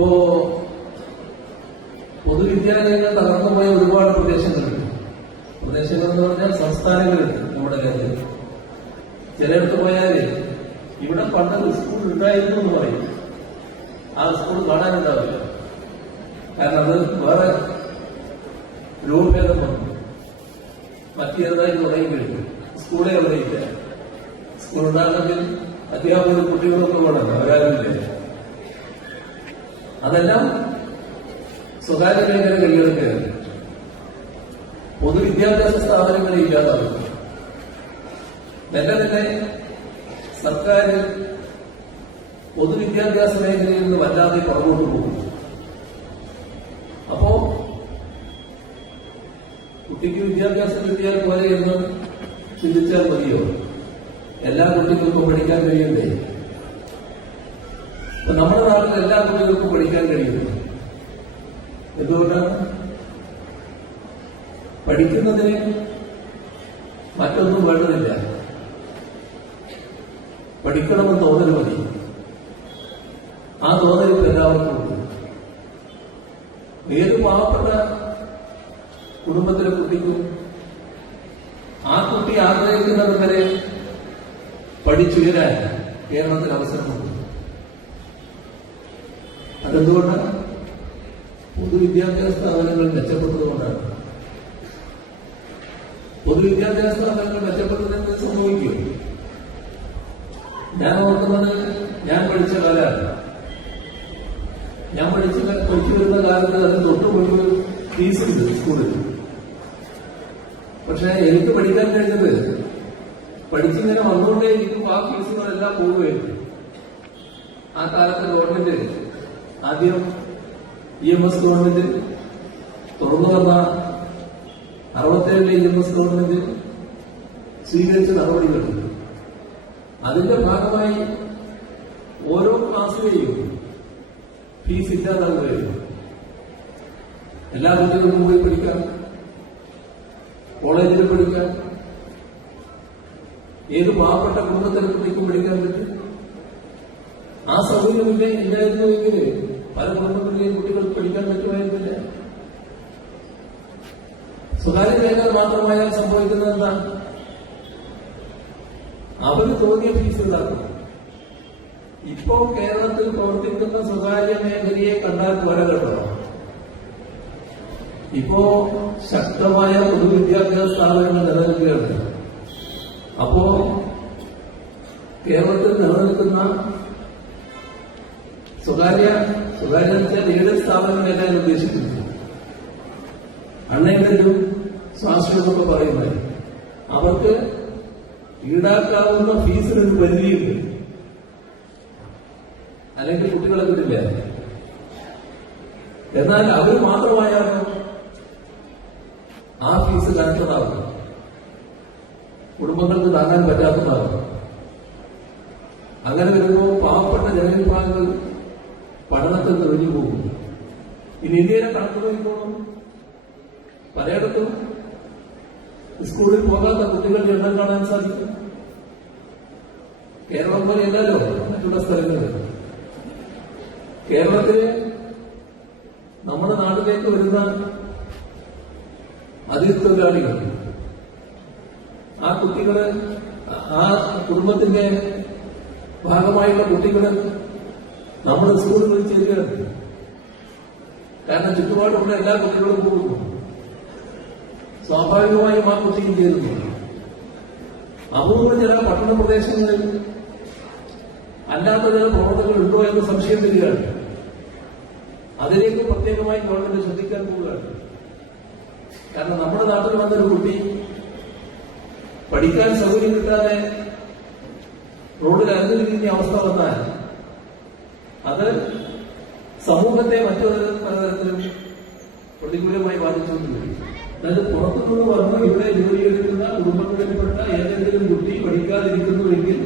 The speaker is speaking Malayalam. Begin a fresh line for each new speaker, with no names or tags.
ഇപ്പോ പൊതുവിദ്യാലയങ്ങൾ തകർന്നുപോയ ഒരുപാട് പ്രദേശങ്ങളുണ്ട്. പ്രദേശങ്ങൾ എന്ന് പറഞ്ഞാൽ സംസ്ഥാനങ്ങളുണ്ട് നമ്മുടെ രാജ്യത്ത് ചിലയിടത്ത് പോയാൽ ഇവിടെ പണ്ടത് സ്കൂൾ ഉണ്ടായിരുന്നു എന്ന് പറയും. ആ സ്കൂൾ കാണാനുണ്ടാവില്ല. കാരണം അത് വേറെ രൂപഭേദം വന്നു മറ്റേതായി തുടങ്ങി കഴിഞ്ഞു. സ്കൂളെ അവിടെയില്ല. സ്കൂൾ ഉണ്ടാകണമെങ്കിൽ അധ്യാപകരും കുട്ടികളൊക്കെ വേണം. അവരാരുമില്ല അതെല്ലാം സ്വകാര്യ മേഖല കൈയെടുക്കുകയാണ് പൊതുവിദ്യാഭ്യാസ സ്ഥാപനങ്ങളെ മെല്ലെ തന്നെ സർക്കാർ പൊതുവിദ്യാഭ്യാസ മേഖലയിൽ നിന്ന് വല്ലാതെ പുറകോട്ട് പോകും. അപ്പോ കുട്ടിക്ക് വിദ്യാഭ്യാസം കിട്ടിയാൽ പോലെ എന്ന് ചിന്തിച്ചാൽ മതിയോ? എല്ലാ കുട്ടികൾക്കും പഠിക്കാൻ കഴിയണ്ടേ? നമ്മുടെ എല്ലാ കുട്ടികൾക്കും പഠിക്കാൻ കഴിയുന്നു എന്തുകൊണ്ടാണ് പഠിക്കുന്നതിന് മറ്റൊന്നും വേണ്ടതില്ല. പഠിക്കണമെന്ന് തോന്നൽ മതി. ആ തോന്നൽ എല്ലാവർക്കും ഉണ്ട്. ഏത് പാവപ്പെട്ട കുടുംബത്തിലെ കുട്ടിക്കും ആ കുട്ടി ആഗ്രഹിക്കുന്നത് വരെ പഠിച്ചുയരാൻ കേരളത്തിൽ അവസരമുണ്ട് അതെന്തുകൊണ്ടാണ് പൊതുവിദ്യാഭ്യാസ സ്ഥാപനങ്ങൾ മെച്ചപ്പെട്ടതുകൊണ്ടാണ്. പൊതുവിദ്യാഭ്യാസ സ്ഥാപനങ്ങൾ മെച്ചപ്പെട്ടതെന്ന് സംഭവിക്കും? ഞാൻ ഓർക്കുന്നത് ഞാൻ പഠിച്ച കാലമാണ്. ഞാൻ പഠിച്ച പഠിച്ചു വരുന്ന കാലത്ത് അതിന് തൊട്ട് മുൻപ് ഫീസുണ്ട് സ്കൂളിൽ. പക്ഷെ എനിക്ക് പഠിക്കാൻ കഴിഞ്ഞത് പഠിച്ചിങ്ങനെ വന്നുകൊണ്ടേ എനിക്ക് ആ ഫീസുകളെല്ലാം പോവുകയായിരുന്നു. ആ കാലത്ത് ഗവൺമെന്റ് ആദ്യം ഇ എം എസ് ഗവൺമെന്റ് തുറന്നു വന്ന അറുപത്തേഴിലെ ഇ എം എസ് ഗവൺമെന്റ് സ്വീകരിച്ച നടപടികളുണ്ട്. അതിന്റെ ഭാഗമായി ഓരോ ക്ലാസ്സിലെയും ഫീസ് ഇല്ലാതാകുകയും എല്ലാ കുട്ടികൾക്കും പോയി പഠിക്കാം കോളേജിൽ പഠിക്കാം ഏത് പാവപ്പെട്ട കുടുംബത്തിലെ കുട്ടിക്കും പഠിക്കാൻ പറ്റും? ആ സൗകര്യമില്ലേ? ഇല്ലായിരുന്നുവെങ്കിൽ പല കുടുംബങ്ങളിലെയും കുട്ടികൾക്ക് പഠിക്കാൻ പറ്റുമായിരുന്നില്ല. സ്വകാര്യ മേഖല മാത്രമായാൽ സംഭവിക്കുന്നത് എന്താണ് അവർ തോന്നിയ ഫീസ് ഉണ്ടാക്കും. ഇപ്പോ കേരളത്തിൽ പ്രവർത്തിക്കുന്ന സ്വകാര്യ മേഖലയെ കണ്ടാൽ പോരാ കേട്ടോ. ഇപ്പോ ശക്തമായ പൊതുവിദ്യാഭ്യാസ സ്ഥാപനങ്ങൾ നിലനിൽക്കുകയാണ്. അപ്പോ കേരളത്തിൽ നിലനിൽക്കുന്ന സ്വകാര്യ സ്വകാര്യ വെച്ചാൽ ഏത് ഉദ്ദേശിക്കുന്നത് അണ്ണയുടെ ഒരു സ്വാശ്രമൊക്കെ പറയുന്നത് അവർക്ക് ഈടാക്കാവുന്ന ഫീസിന് ഒരു പരിധിയുണ്ട് അല്ലെങ്കിൽ കുട്ടികളെ കിട്ടില്ല. എന്നാൽ അവർ മാത്രമായാലോ ആ ഫീസ് കനത്തതാകും കുടുംബങ്ങൾക്ക് താങ്ങാൻ പറ്റാത്തതാകും അങ്ങനെ വരുമ്പോൾ പാവപ്പെട്ട ജനവിഭാഗങ്ങൾ പഠനത്തിൽ നിറഞ്ഞു പോകും ഇനി ഇന്ത്യയിലെ കണക്ക് നോക്കിക്കോളും പലയിടത്തും സ്കൂളിൽ പോകാത്ത കുട്ടികളുടെ എണ്ണം കാണാൻ സാധിക്കും. കേരളം പോലെ അല്ലല്ലോ മറ്റുള്ള സ്ഥലങ്ങളിൽ. കേരളത്തിൽ നമ്മുടെ നാട്ടിലേക്ക് വരുന്ന അതിർത്തൊഴിലാളികൾ ആ കുട്ടികൾ ആ കുടുംബത്തിന്റെ ഭാഗമായുള്ള കുട്ടികൾ നമ്മുടെ സ്കൂളുകളിൽ ചേരുകയാണ്. കാരണം ചുറ്റുപാടുമുള്ള എല്ലാ കുട്ടികളും പോകുന്നു. സ്വാഭാവികമായും ആ കുട്ടിയും ചേരുന്നു. അപൂർവ ചില പട്ടണ പ്രദേശങ്ങളിൽ അല്ലാത്ത ചില പ്രവർത്തകൾ ഉണ്ടോ എന്ന് സംശയം വരികയാണ്. അതിലേക്ക് പ്രത്യേകമായി ഗവൺമെന്റ് ശ്രദ്ധിക്കാൻ പോവുകയാണ്. കാരണം നമ്മുടെ നാട്ടിൽ വന്നൊരു കുട്ടി പഠിക്കാൻ സൗകര്യം കിട്ടാതെ റോഡിൽ അനുഗ്രഹിക്കുന്ന അവസ്ഥ വന്നാൽ അത് സമൂഹത്തെ മറ്റൊരു പലതരത്തിലും പ്രതികൂലമായി ബാധിച്ചുകൊണ്ടിരിക്കും അതായത് പുറത്തുനിന്ന് വന്ന് ഇവിടെ ജോലിയെടുക്കുന്ന കുടുംബങ്ങളിൽപ്പെട്ട ഏതെങ്കിലും കുട്ടി പഠിക്കാതിരിക്കുന്നുവെങ്കിൽ